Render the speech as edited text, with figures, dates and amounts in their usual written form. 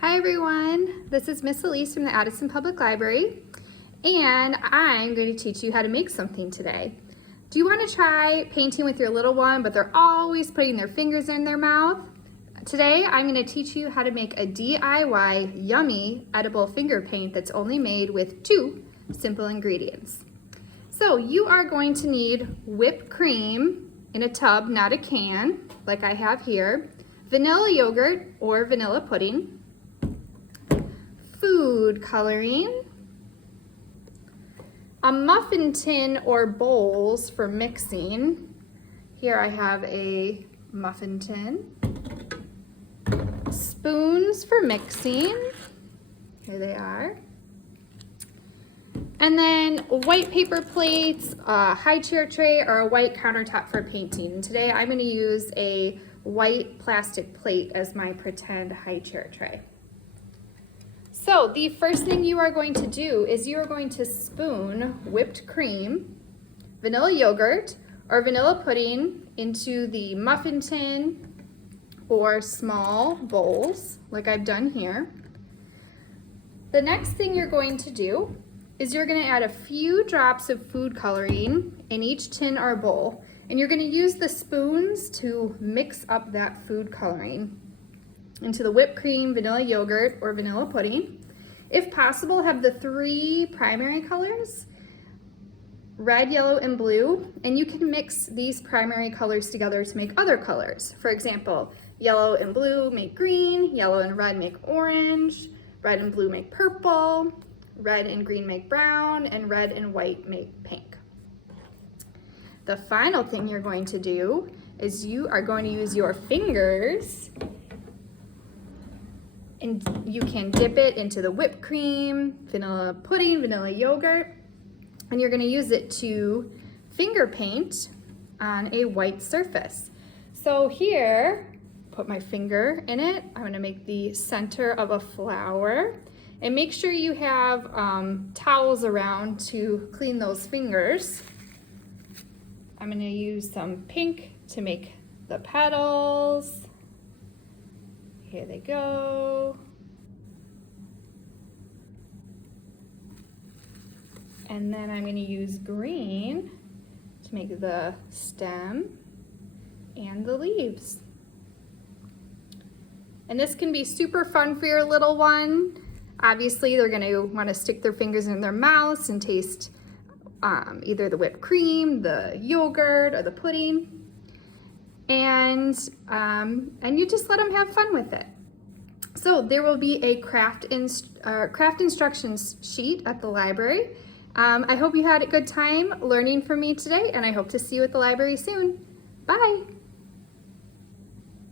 Hi everyone, this is Miss Elise from the Addison Public Library, and I'm going to teach you how to make something today. Do you want to try painting with your little one, but they're always putting their fingers in their mouth? Today I'm going to teach you how to make a DIY yummy edible finger paint that's only made with 2 simple ingredients. So you are going to need whipped cream in a tub, not a can, like I have here, vanilla yogurt or vanilla pudding, food coloring, a muffin tin or bowls for mixing. Here I have a muffin tin, spoons for mixing, here they are, and then white paper plates, a high chair tray, or a white countertop for painting. And today I'm going to use a white plastic plate as my pretend high chair tray. So the first thing you are going to do is you are going to spoon whipped cream, vanilla yogurt, or vanilla pudding into the muffin tin or small bowls like I've done here. The next thing you're going to do is you're going to add a few drops of food coloring in each tin or bowl, and you're going to use the spoons to mix up that food coloring into the whipped cream, vanilla yogurt, or vanilla pudding. If possible, have the 3 primary colors, red, yellow, and blue, and you can mix these primary colors together to make other colors. For example, yellow and blue make green, yellow and red make orange, red and blue make purple, red and green make brown, and red and white make pink. The final thing you're going to do is you are going to use your fingers, and you can dip it into the whipped cream, vanilla pudding, vanilla yogurt, and you're going to use it to finger paint on a white surface. So here, put my finger in it. I'm going to make the center of a flower, and make sure you have towels around to clean those fingers. I'm going to use some pink to make the petals. Here they go. And then I'm going to use green to make the stem and the leaves. And this can be super fun for your little one. Obviously, they're going to want to stick their fingers in their mouths and taste either the whipped cream, the yogurt, or the pudding. And you just let them have fun with it. So there will be a craft instructions sheet at the library. I hope you had a good time learning from me today, and I hope to see you at the library soon. Bye.